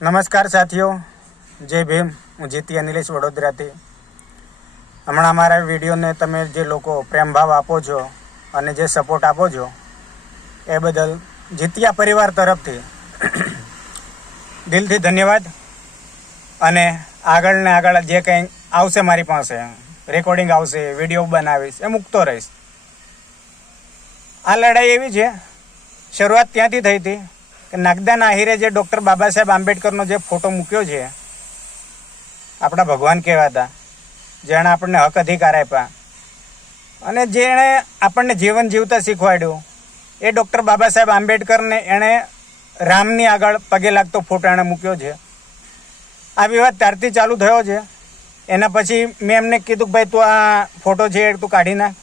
નમસ્કાર સાથીઓ. જય ભીમ. હું જીતી અનિલેશ વડોદરાથી. હમણાં મારા વિડીયોને તમે જે લોકો પ્રેમભાવ આપો છો અને જે સપોર્ટ આપો છો, એ બદલ જીતિયા પરિવાર તરફથી દિલથી ધન્યવાદ અને આગળ ને આગળ જે કંઈ આવશે મારી પાસે રેકોર્ડિંગ આવશે વીડિયો બનાવીશ, એ મૂકતો રહીશ. આ લડાઈ એવી છે, શરૂઆત ત્યાંથી થઈ હતી. કે નાગદાન આહિરે જે ડૉક્ટર બાબા સાહેબ આંબેડકરનો જે ફોટો મૂક્યો છે, આપણા ભગવાન કહેવાતા જેણે આપણને હક અધિકાર આપ્યા. અને જેણે આપણને જીવન જીવતા શીખવાડ્યું, એ ડૉક્ટર બાબા સાહેબ આંબેડકરને એણે રામની આગળ પગે લાગતો ફોટો એણે મૂક્યો છે. આ વિવાદ ત્યારથી ચાલુ થયો છે. એના પછી મેં એમને કીધું કે ભાઈ તું આ ફોટો છે તું કાઢી નાખ.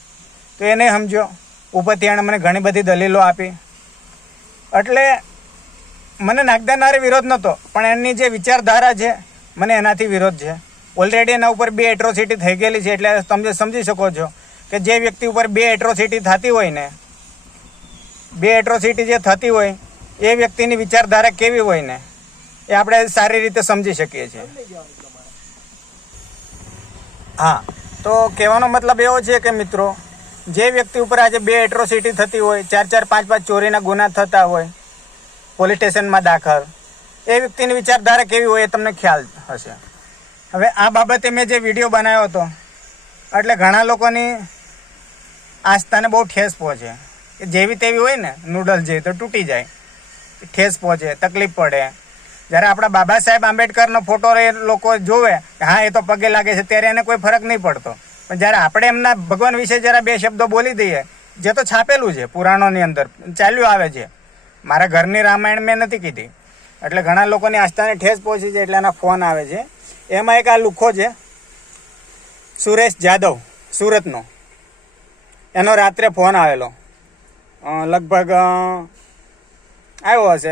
તો એને સમજ્યો. ઉપરથી એણે મને ઘણી બધી દલીલો આપી. એટલે મને નાગદાનારે વિરોધ નહોતો, પણ એમની જે વિચારધારા છે, મને એનાથી વિરોધ છે. ઓલરેડી એના ઉપર બે એટ્રોસિટી થઈ ગયેલી છે, એટલે તમે સમજી શકો છો કે જે વ્યક્તિ ઉપર બે એટ્રોસિટી થતી હોય ને, બે એટ્રોસિટી જે થતી હોય, એ વ્યક્તિની વિચારધારા કેવી હોય ને, એ આપણે સારી રીતે સમજી શકીએ છીએ. હા, તો કહેવાનો મતલબ એવો છે કે મિત્રો, જે વ્યક્તિ ઉપર આજે બે એટ્રોસિટી થતી હોય, ચાર ચાર પાંચ પાંચ ચોરીના ગુના થતા હોય પોલીસ સ્ટેશનમાં દાખલ. એ વ્યક્તિની વિચારધારા કેવી હોય એ તમને ખ્યાલ હશે. હવે આ બાબતે મેં જે વીડિયો બનાવ્યો હતો, એટલે ઘણા લોકોની આસ્થાને બહુ ઠેસ પહોંચે. કે જેવી તેવી હોય ને નૂડલ જેવી, તો તૂટી જાય. ઠેસ પહોંચે, તકલીફ પડે. જ્યારે આપણા બાબા સાહેબ આંબેડકરનો ફોટો એ લોકો જોવે, કે હા, એ તો પગે લાગે છે, ત્યારે એને કોઈ ફરક નહીં પડતો. પણ જ્યારે આપણે એમના ભગવાન વિશે જરા બે શબ્દો બોલી દઈએ, જે તો છાપેલું છે, પુરાણોની અંદર. ચાલ્યું આવે છે. મારા ઘરની રામાયણ મેં નથી કીધી. એટલે ઘણા લોકોની આસ્થાને ઠેસ પહોંચી છે એટલે એના ફોન આવે છે. એમાં એક આ લુખો છે. સુરેશ જાદવ, સુરતનો. એનો રાત્રે ફોન આવેલો. લગભગ આવ્યો હશે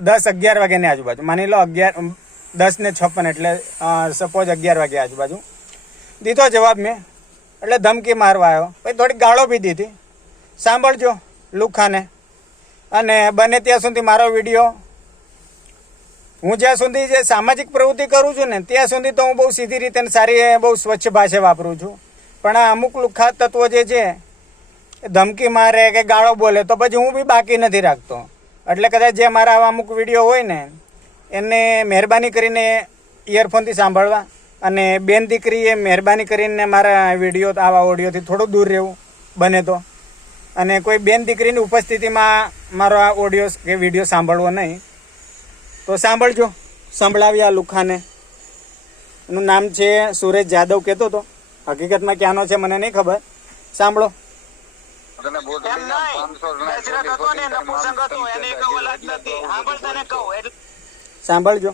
દસ અગિયાર વાગ્યાની આજુબાજુ. માની લો અગિયાર દસ ને છપ્પન એટલે સપોઝ અગિયાર વાગે આજુબાજુ. દીધો જવાબ મેં. એટલે ધમકી મારવા આવ્યો. પછી થોડીક ગાળો બી દીધી સાંભળજો લુખાને. અને બને ત્યાં સુધી મારો વીડિયો. હું જ્યાં સુધી જે સામાજિક પ્રવૃત્તિ કરું છું ને, ત્યાં સુધી તો હું બહુ સીધી રીતે સારી બહુ સ્વચ્છ ભાષા વાપરું છું. પણ આ અમુક લુખા તત્વો જે છે ધમકી મારે કે ગાળો બોલે, તો પછી હું બી બાકી નથી રાખતો. એટલે કદાચ જે મારા આવા અમુક વીડિયો હોય ને, એને મહેરબાની કરીને ઇયરફોનથી સાંભળવા અને બેન દીકરીએ મહેરબાની કરીને મારા વીડિયો, આવા ઓડિયોથી થોડું દૂર રહેવું, બને તો. અને કોઈ બેન દીકરીની ઉપસ્થિતિમાં મારો આ ઓડિયો કે વીડિયો સાંભળવો નહીં. તો સાંભળજો. સંભળાવી આ લુખાને. એનું નામ છે સુરેશ જાદવ કહેતો હતો. હકીકતમાં ક્યાંનો છે મને નહીં ખબર. સાંભળો. સાંભળજો.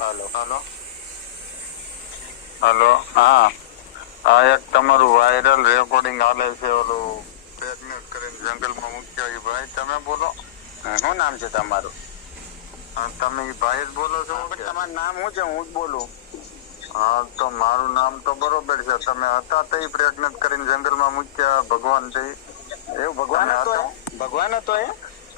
હલો. હાલો. હાલો હા. આ એક તમારું વાયરલ રેકોર્ડિંગ હાલે છે ઓલું પ્રેગ્નેટ કરીને જંગલમાં મૂક્યો એ ભાઈ. તમે બોલો. શું નામ છે તમારું? તમે ભાઈ જ બોલો છો તમારું નામ શું છે? હું જ બોલું. હા તો મારું નામ તો બરોબર છે. તમે હતા તે પ્રેગ્નેટ કરીને જંગલમાં મૂક્યા ભગવાન તે એવું ભગવાન હતા? ભગવાન હતો એ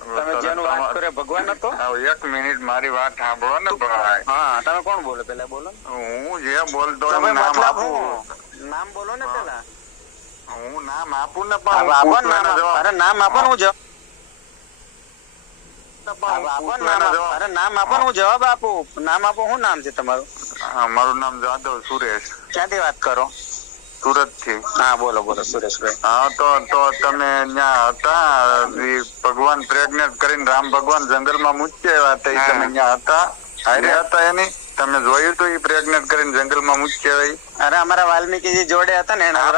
તમે જેનું વાત કરે ભગવાન હતો? એક મિનિટ મારી વાત સાંભળો ને ભાઈ. હા તમે કોણ બોલો પેલા? બોલો હું જે બોલતો નામ આપું. નામ બોલો ને પેલા. હું નામ આપું ને પણ આપો નામ અરે નામ આપો હું જવાબ આપો નામ આપો. નામ આપો હું જવાબ આપું. નામ આપો શું નામ છે તમારું? મારું નામ જાદવ સુરેશ. ક્યાંથી વાત કરો? સુરતથી. હા બોલો બોલો સુરેશભાઈ હા તો તો તમે ત્યાં હતા ભગવાન પ્રેગ્નેટ કરીને રામ ભગવાન જંગલમાં મૂકી આવ્યા હતા તમે ત્યાં હતા. હારે હતા એની? તમે જોયું તો એ પ્રેગ્નેટ કરીને જંગલમાં મૂકી આવ્યા અરે અમારા વાલ્મીકીજી જોડે હતા ને એના?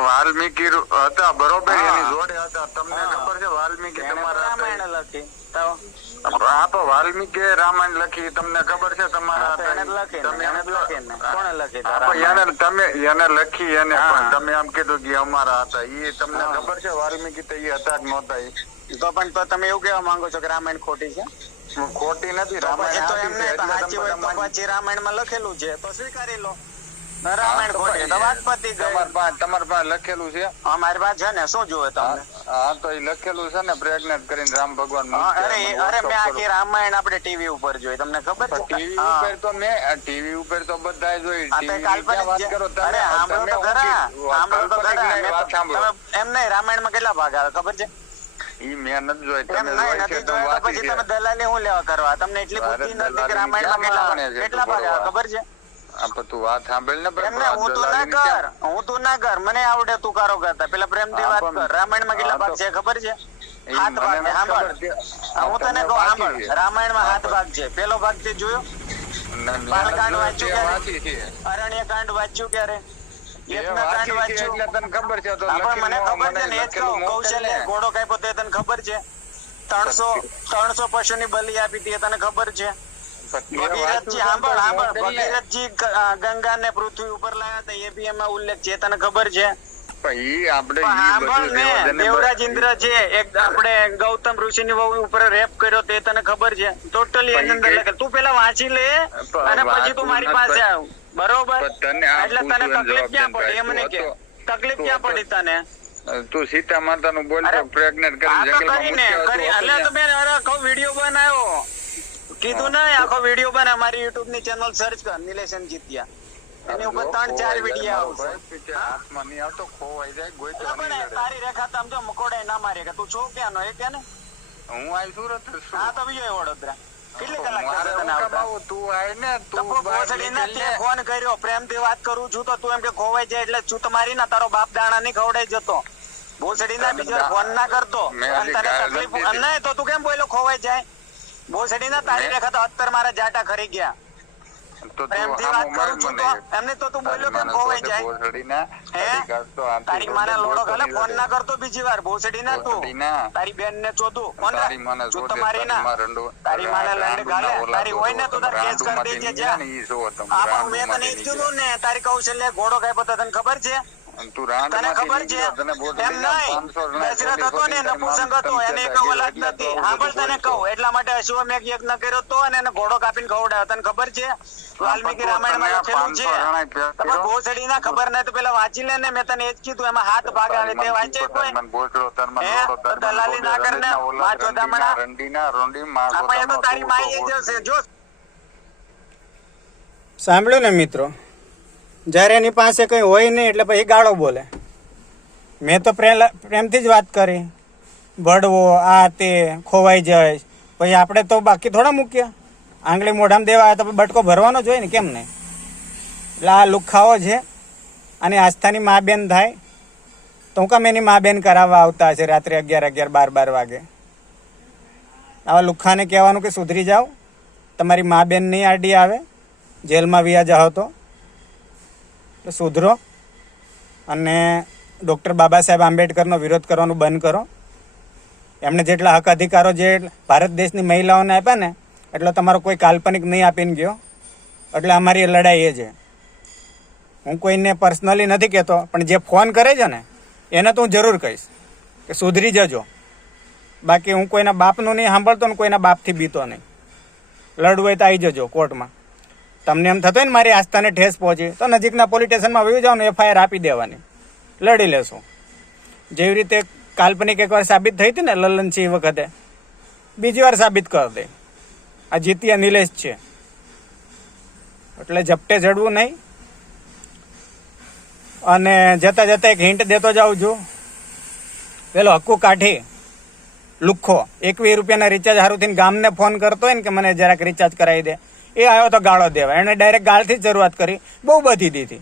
વાલ્મીકી હતા બરોબર એની જોડે હતા. તમને ખબર છે વાલ્મીકી તમારા રામાયણ લખી. તો? વાલ્મીકી રામાયણ લખી. તમને ખબર છે તમારા એને તમે એને લખી? હા, એને તમે હા. આમ કીધું કે અમારા હતા. એ તમને ખબર છે વાલ્મીકી તો એ હતા જ નહોતા તો પણ તમે એવું કહેવા માંગો છો કે રામાયણ ખોટી છે? હું ખોટી નથી તો પછી રામાયણ તો સાચી હોય તો રામાયણમાં લખેલું છે તો સ્વીકારી લો. રામાયણ ખોટી તો વાત પતી ગઈ. તમાર પાસે તમાર પાસે લખેલું છે? અમારી પાસે છે ને શું જોવે તમને? હા તો એ લખેલું છે ને પ્રેગ્નેટ કરીને રામ ભગવાન અરે અરે મેં આખી રામાયણ આપણે ટીવી ઉપર જોઈ તમને ખબર છે? ટીવી ઉપર તો મેં ટીવી ઉપર તો બધા જોઈ વાત કરો અરે સાંભળો તો ખરા સાંભળો ખરા મેં એમ નહીં રામાયણમાં કેટલા ભાગ આવે ખબર છે? ઈ મેં નથી જોઈ તમે જોઈ છે તો જોયું તો વાંચી પછી તમે દલાલી હું લેવા કરવા? તમને એટલી બુદ્ધિ નથી કે રામાયણમાં કેટલા માણે છે કેટલા તું ભાગ ખબર છે? તું વાત સાંભળ ને હું તું ના કર હું તું ના કર મને આવડે તું કારો કરતા. પેલા પ્રેમથી વાત કર. રામાયણમાં કેટલા ભાગ છે ખબર છે? હાથ ભાગ છે સાંભળ. હા, તને કહું સાંભળ. છે. રામાયણમાં હાથ ભાગ છે. પેલો ભાગ તે જોયો? મેં નથી વાંચ્યું ક્યારે? વાંચ્યું ક્યારે? ખબર છે તો મને ખબર છે ને એ જ લખેલું કહું મોકલ કૌશલ્ય ઘોડો કાપ્યો તે તને ખબર છે? ત્રણસો ત્રણસો પશુની બલિ આપી હતી તને ખબર છે? મોકલ ને. પૃથ્વી ઉપર લાયા હતા એ બી એમાં ઉલ્લેખ છે તને ખબર છે? ને ગૌતમ ઋષિની વહુ ઉપર રેપ કર્યો તે તને ખબર છે? ટોટલી એની અંદર તું પેલા વાંચી લે અને પછી તું મારી પાસે આવ. બરોબર? તને એટલે તને તકલીફ ક્યાં પડી? દેન એ મને ભાઈ. કે તકલીફ ક્યાં પડી તને? તું સીતા માતા નું બોલ પ્રેગ્નેટ કરી જંગલમાં કરી એટલે તો મેં અરે આખો વીડિયો બનાવ્યો. કીધું ને આખો વીડિયો બને અમારી યુટ્યુબની ચેનલ સર્ચ કર નિલેશન જીત્યા. એની ઉપર ત્રણ ચાર વીડિયો આવશે. હાથમાં નહીં આવતો, ખોવાઈ જાય, ગોઈતો તો તારી રેખા તો આમ જો મકોડાય ના મારે કે તું છો ક્યાંનો? એ કે ને હું આઈ સુરત છું. આ તો બીજો વડોદરા. કેટલી કલાક હું? તું આય ને, તું તે ફોન કર્યો પ્રેમથી વાત કરું છું તો તું એમ કે ખોવાઈ જાય એટલે છું મારી ના તારો બાપ દાણા નહીં ખવડાઈ જતો. ભોસડી ના બીજો ફોન ના કરતો. અને તને તકલીફ નથી તો તું કેમ બોલ્યો ખોવાઈ જાય? બોસડી ના તારી રેખા તો અત્તર મારા જાટા ખરી ગયા. તો પ્રેમથી વાત કરું છું તો એમને તો તું બોલ્યો તારી કેમ ખોવાઈ જાય? ભોસડીના, હે? તારી ઘર તો આંટી તારી માને રોડે લોડો ખાલે ફોન ના કરતો બીજી વાર. ભોસડી ના તું તારી બેન ને ચોદું કોણ તારી તું તમારી ના. તારી માને લંડ ગાલે. તારી હોય ને તો તો તાર કેસ કરી દેજે જા. ને ઈ જુઓ તમે, હા પણ મેં તને રાંડુમાંથી ઈ જ કીધું ને તારી કૌશલ્ય ઘોડો કઈ તો તને ખબર છે? નીકળ્યા. તું તને ખબર છે એમ નહીં દશરથ હતો ને નપુંસક હતો એને એક ઓલાદ નથી તો તને કહું એટલા માટે અશ્વમેઘ યજ્ઞ કર્યો તો અને એને ઘોડો કાપીને ખવડાવ્યો તને ખબર છે? વાલ્મીકી રામાયણમાં લખેલું છે. તમે ભોસડી ના ખબર નહીં તો પેલા વાંચી લે ને મેં તને એ જ કીધું એમાં હાથ ભાગ આવે તે વાંચે કોઈ? દલાલી ના કર વાંચો માં ચોદામણા. તો તારી માઈ એ જ જો. સાંભળ્યું ને મિત્રો? જ્યારે એની પાસે કંઈ હોય નહીં એટલે પછી ગાળો બોલે. મેં તો પ્રેમ પ્રેમથી જ વાત કરી. ભડવો આ તે, ખોવાઈ જાય. પછી આપણે તો બાકી થોડા મૂક્યા આંગળી મોઢામાં દેવા આવ્યા તો બટકો ભરવાનો જ હોય ને, કેમ નહીં? એટલે આ લુખાઓ છે. અને આસ્થાની મા બેન થાય. તો હું કામ એની મા બેન કરાવવા આવતા હશે રાત્રે અગિયાર અગિયાર, બાર બાર વાગે. આવા લુખાને કહેવાનું કે સુધરી જાઓ. તમારી મા બેન નહીં આડી આવે. જેલમાં વ્યા જાઓ તો. સુધરો અને ડૉક્ટર બાબા સાહેબ આંબેડકરનો વિરોધ કરવાનું બંધ કરો. એમણે જેટલા હક અધિકારો જે ભારત દેશની મહિલાઓને આપ્યા ને, એટલો તમારો કોઈ કાલ્પનિક નહીં આપીને ગયો. એટલે અમારી લડાઈ એ છે. હું કોઈને પર્સનલી નથી કહેતો, પણ જે ફોન કરે છે ને, એને તો હું જરૂર કહીશ કે સુધરી જજો. બાકી હું કોઈના બાપનું નહીં સાંભળતો ને કોઈના બાપથી બીતો નહીં. લડવું હોય તો આવી જજો કોર્ટમાં. તમને એમ થતું હોય ને મારી આસ્થાને ઠેસ પહોંચી, તો નજીકના પોલીસ સ્ટેશનમાં વયું જાઓ ને એફઆઈઆર આપી દેવાની. લડી લેશું. જેવી રીતે કાલ્પનિક એકવાર સાબિત થઈ હતી ને, લલનસિંહ વખતે, બીજી વાર સાબિત કરી દે. આ જીતી નિલેશ છે. એટલે ઝપટે જડવું નહીં. અને જતા જતા એક હિન્ટ દેતો જાઉં છું. પેલો હક્કુ કાઠી લુખ્ખો એકવીસ રૂપિયાના રિચાર્જ સારું થઈને ગામને ફોન કરતો હોય ને કે મને જરાક રિચાર્જ કરાવી દે. એ આવ્યો તો ગાળો દેવા. એણે ડાયરેક્ટ ગાળથી જ શરૂઆત કરી. બહુ બધી દીધી.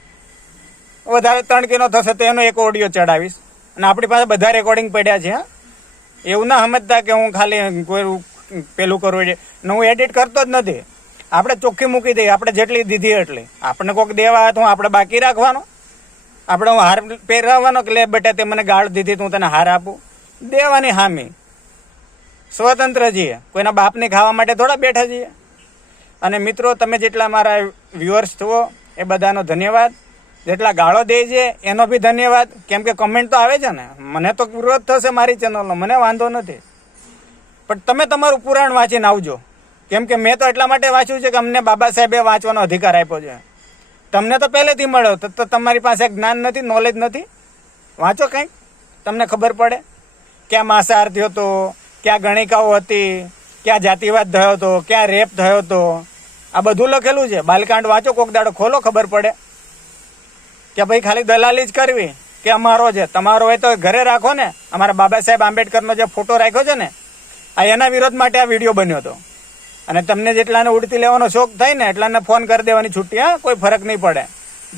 વધારે ત્રણ કિલો થશે તો એનો એક ઓડિયો ચડાવીશ. અને આપણી પાસે બધા રેકોર્ડિંગ પડ્યા છે, હા. એવું ના સમજતા કે હું ખાલી કોઈ પેલું કરવું ને હું એડિટ કરતો જ નથી. આપણે ચોખ્ખી મૂકી દઈએ. આપણે જેટલી દીધી એટલી. આપણને કોઈક દેવા તો આપણે બાકી રાખવાનો. આપણે હું હાર પહેરાવવાનો કે લે બેટા તે મને ગાળ દીધી, તો હું તને હાર આપું. દેવાની હામી. સ્વતંત્ર છીએ કોઈના બાપને ખાવા માટે થોડા બેઠા છીએ અને મિત્રો, તમે જેટલા મારા વ્યુઅર્સ છો, એ બધાનો ધન્યવાદ. જેટલા ગાળો દે છે, એનો બી ધન્યવાદ. કેમ કે કમેન્ટ તો આવે છે ને. મને તો વિરોધ થશે મારી ચેનલનો મને વાંધો નથી. પણ તમે તમારું પુરાણ વાંચીને આવજો. કેમ કે મેં તો એટલા માટે વાંચ્યું છે કે અમને બાબા સાહેબે વાંચવાનો અધિકાર આપ્યો છે. તમને તો પહેલેથી મળ્યો, તો તમારી પાસે જ્ઞાન નથી નોલેજ નથી? વાંચો કંઈક. તમને ખબર પડે. ક્યાં માંસાહાર થયો હતો ક્યાં ગણિકાઓ હતી ક્યાં જાતિવાદ થયો હતો, ક્યાં રેપ થયો હતો, આ બધું લખેલું છે. બાલકાંડ વાંચો, કોક દાડો ખોલો, ખબર પડે. કે ભાઈ ખાલી દલાલી જ કરવી, કે અમારો છે. તમારો હોય તો ઘરે રાખો ને. અમારા બાબા સાહેબ આંબેડકરનો જે ફોટો રાખ્યો છે ને, આ એના વિરોધ માટે આ વીડિયો બન્યો હતો. અને તમને જેટલાને ઉડતી લેવાનો શોખ થાય ને, એટલાને ફોન કરી દેવાની છુટ્ટી હા, કોઈ ફરક નહીં પડે.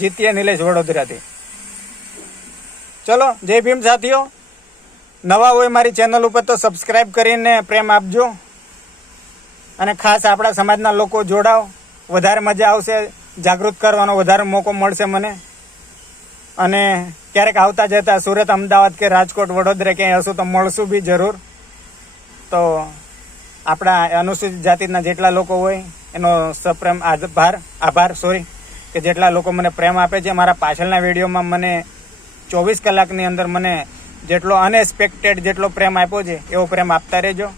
જીતીએ નિલેશ વડોદરાથી. ચલો, જય ભીમ, સાથીઓ. નવા હોય મારી ચેનલ ઉપર તો સબસ્ક્રાઈબ કરીને પ્રેમ આપજો. અને ખાસ આપણા સમાજના લોકો જોડાઓ. વધારે મજા આવશે, જાગૃત કરવાનો વધારે મોકો મળશે મને. અને ક્યારેક આવતા જતા સુરત, અમદાવાદ કે રાજકોટ, વડોદરા ક્યાંય હશું તો મળશું બી જરૂર. તો આપણા અનુસૂચિત જાતિના જેટલા લોકો હોય, એનો સપ્રેમ આભાર આભાર સોરી કે જેટલા લોકો મને પ્રેમ આપે છે, મારા પાછળના વિડીયોમાં મને ચોવીસ કલાકની અંદર મને જેટલો અનએક્સપેક્ટેડ જેટલો પ્રેમ આપ્યો છે, એવો પ્રેમ આપતા રહેજો.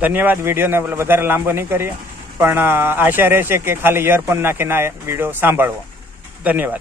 ધન્યવાદ, વિડીયોને વધારે લાંબો નહીં કરીએ. પણ આશા રહેશે કે ખાલી ઇયરફોન નાખીને આ વીડિયો સાંભળવો. ધન્યવાદ.